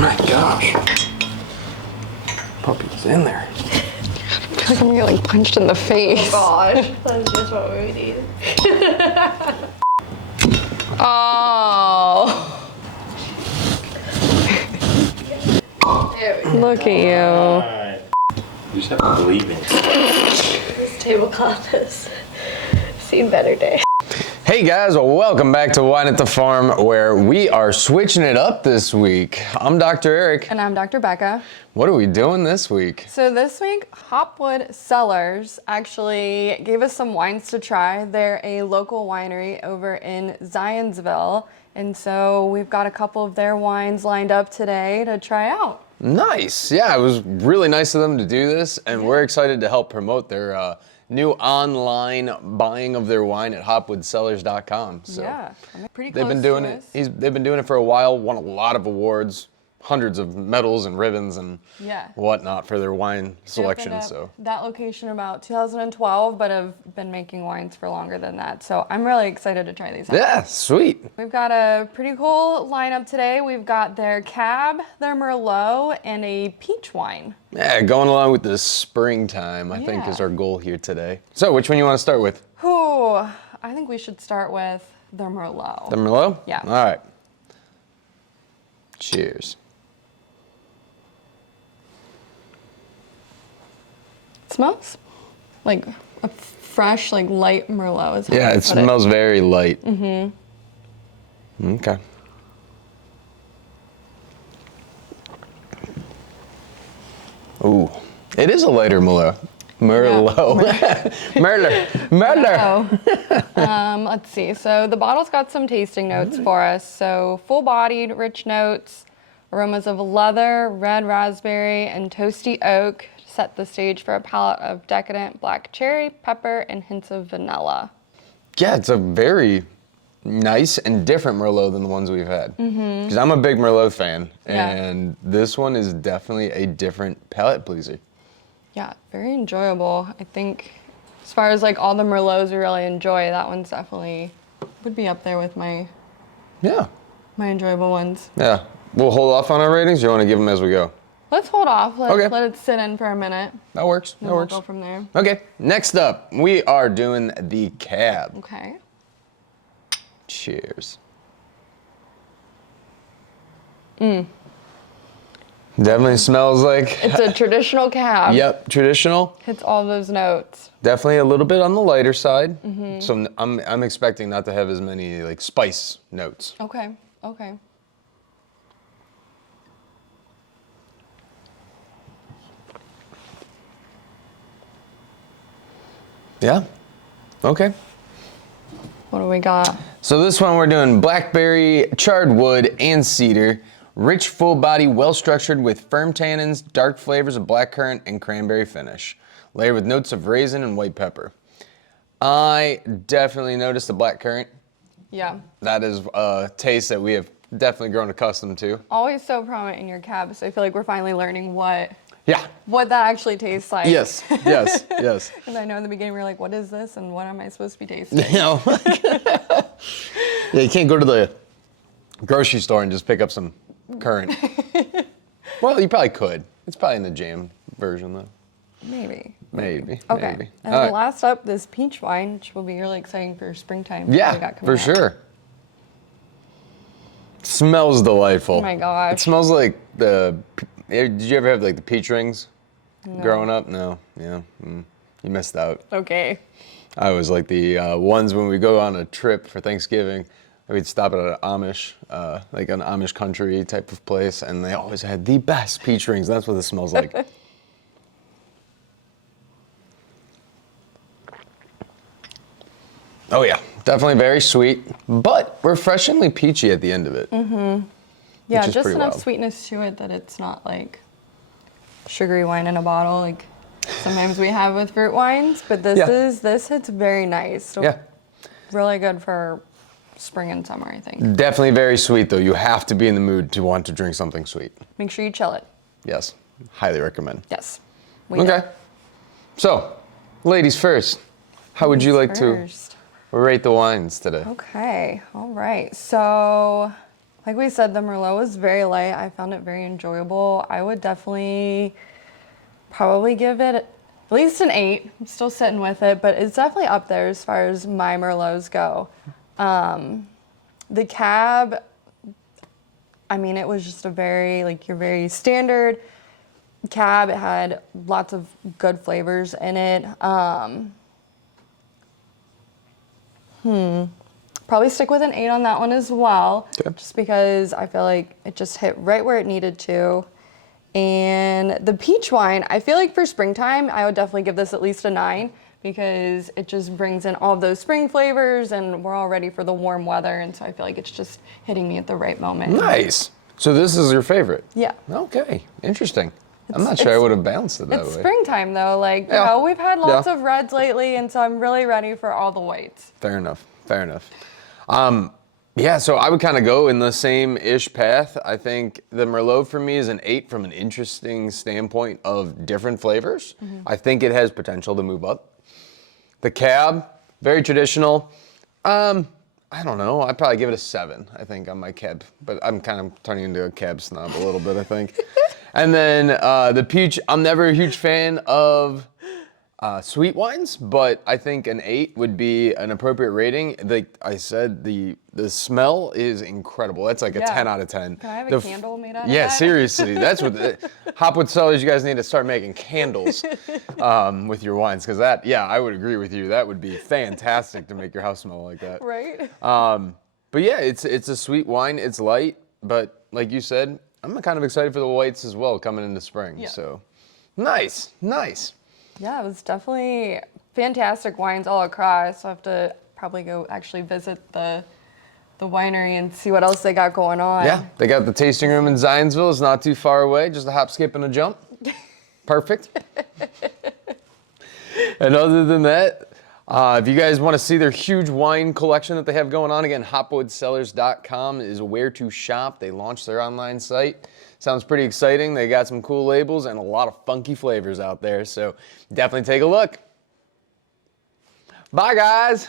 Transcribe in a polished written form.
my gosh. Puppy's in there. I feel like I'm getting punched in the face. Oh gosh, that's just what we need. Oh. Look at you. You just have to believe me. This tablecloth has seen better days. Hey guys, welcome back to Wine at the Farm, where we are switching it up this week. I'm Dr. Eric. And I'm Dr. Becca. What are we doing this week? So this week, Hopwood Cellars actually gave us some wines to try. They're a local winery over in Zionsville. And so we've got a couple of their wines lined up today to try out. Nice. Yeah, it was really nice of them to do this, and we're excited to help promote their new online buying of their wine at hopwoodcellars.com. So yeah, pretty close they've been doing to it. us. They've been doing it for a while. Won a lot of awards, hundreds of medals and ribbons and whatnot for their wine selection. So that location about 2012, but have been making wines for longer than that. So I'm really excited to try these out. yeah, sweet. We've got a pretty cool lineup today. We've got their Cab, their Merlot, and a peach wine. Yeah, going along with the springtime, I think is our goal here today. So which one you want to start with? Ooh, I think we should start with the Merlot. The Merlot? Yeah. All right. Cheers. It smells like a fresh, like light Merlot. Is how Yeah, I it put smells very light. Mm-hmm. Okay. Ooh, it is a lighter Merlot. Merlot. Merlot. Let's see. So the bottle's got some tasting notes for us. So full-bodied, rich notes, aromas of leather, red raspberry, and toasty oak set the stage for a palette of decadent black cherry, pepper, and hints of vanilla. Yeah, it's a very nice and different Merlot than the ones we've had. Because I'm a big Merlot fan, and this one is definitely a different palate pleaser. Yeah, very enjoyable. I think as far as like all the Merlots we really enjoy, that one's definitely would be up there with my enjoyable ones. Yeah. We'll hold off on our ratings. Or you want to give them as we go? Let's hold off. Let Okay. it sit in for a minute. That works. Then That we'll works. go from there. Okay. Next up, we are doing the Cab. Okay. Cheers. Definitely smells like. It's a traditional Cab. Yep, traditional. Hits all those notes. Definitely a little bit on the lighter side. So I'm expecting not to have as many like spice notes. Okay. Okay. Yeah. Okay. What do we got? So this one we're doing blackberry, charred wood, and cedar. Rich, full body, well structured with firm tannins, dark flavors of blackcurrant and cranberry finish. Layered with notes of raisin and white pepper. I definitely noticed the blackcurrant. Yeah. That is a taste that we have definitely grown accustomed to. Always so prominent in your Cab, so I feel like we're finally learning what Yeah. that actually tastes like. Yes. Yes. Yes. And I know in the beginning we were like, what is this and what am I supposed to be tasting? You know. Yeah, you can't go to the grocery store and just pick up some currant. Well, you probably could. It's probably in the jam version though. Maybe. Maybe. Okay. Maybe. And All then right. last up, this peach wine, which will be really exciting for springtime. we Yeah, got for coming up. sure. Smells delightful. Oh my gosh. It smells like did you ever have like the peach rings growing up? No. Yeah. You missed out. Okay. I was like the ones when we go on a trip for Thanksgiving, we'd stop at an Amish, like an Amish country type of place, and they always had the best peach rings. That's what this smells like. Oh yeah, definitely very sweet, but refreshingly peachy at the end of it. Yeah, is just pretty enough wild. sweetness to it that it's not like sugary wine in a bottle like sometimes we have with fruit wines, but this hits very nice. So Yeah. really good for spring and summer, I think. Definitely very sweet though. You have to be in the mood to want to drink something sweet. Make sure you chill it. Yes, highly recommend. Yes. We do. Okay. So, ladies first, how would you like to First. rate the wines today? Okay, all right. So, Like we said, the Merlot was very light. I found it very enjoyable. I would definitely probably give it at least an 8. I'm still sitting with it, but it's definitely up there as far as my Merlots go. The Cab, I mean, it was just a very, like, your very standard Cab. It had lots of good flavors in it. Probably stick with an 8 on that one as well, just because I feel like it just hit right where it needed to. And the peach wine, I feel like for springtime, I would definitely give this at least a 9 because it just brings in all of those spring flavors and we're all ready for the warm weather. And so I feel like it's just hitting me at the right moment. Nice. So this is your favorite? Yeah. Okay, interesting. I'm not sure I would have balanced it that way. It's springtime though, like, you know, we've had lots of reds lately and so I'm really ready for all the whites. Fair enough, fair enough. Yeah, so I would kind of go in the same-ish path. I think the Merlot for me is an 8 from an interesting standpoint of different flavors. I think it has potential to move up. The Cab, very traditional. I don't know, I'd probably give it a 7, I think, on my Cab. But I'm kind of turning into a Cab snob a little bit, I think. And then the Peach, I'm never a huge fan of sweet wines, but I think an 8 would be an appropriate rating. Like I said, the smell is incredible. That's like a 10 out of 10. Can I have a candle made out of that? Yeah, seriously. That's what Hopwood Cellars, you guys need to start making candles with your wines, because that, yeah, I would agree with you. That would be fantastic to make your house smell like that. Right? But yeah, it's a sweet wine. It's light, but like you said, I'm kind of excited for the whites as well coming into spring. Yeah. So nice, nice. Yeah, it was definitely fantastic wines all across. I'll have to probably go actually visit the winery and see what else they got going on. Yeah, they got the tasting room in Zionsville. It's not too far away, just a hop, skip, and a jump. Perfect. And other than that, if you guys want to see their huge wine collection that they have going on, again, hopwoodcellars.com is where to shop. They launched their online site. Sounds pretty exciting. They got some cool labels and a lot of funky flavors out there, so definitely take a look. Bye, guys.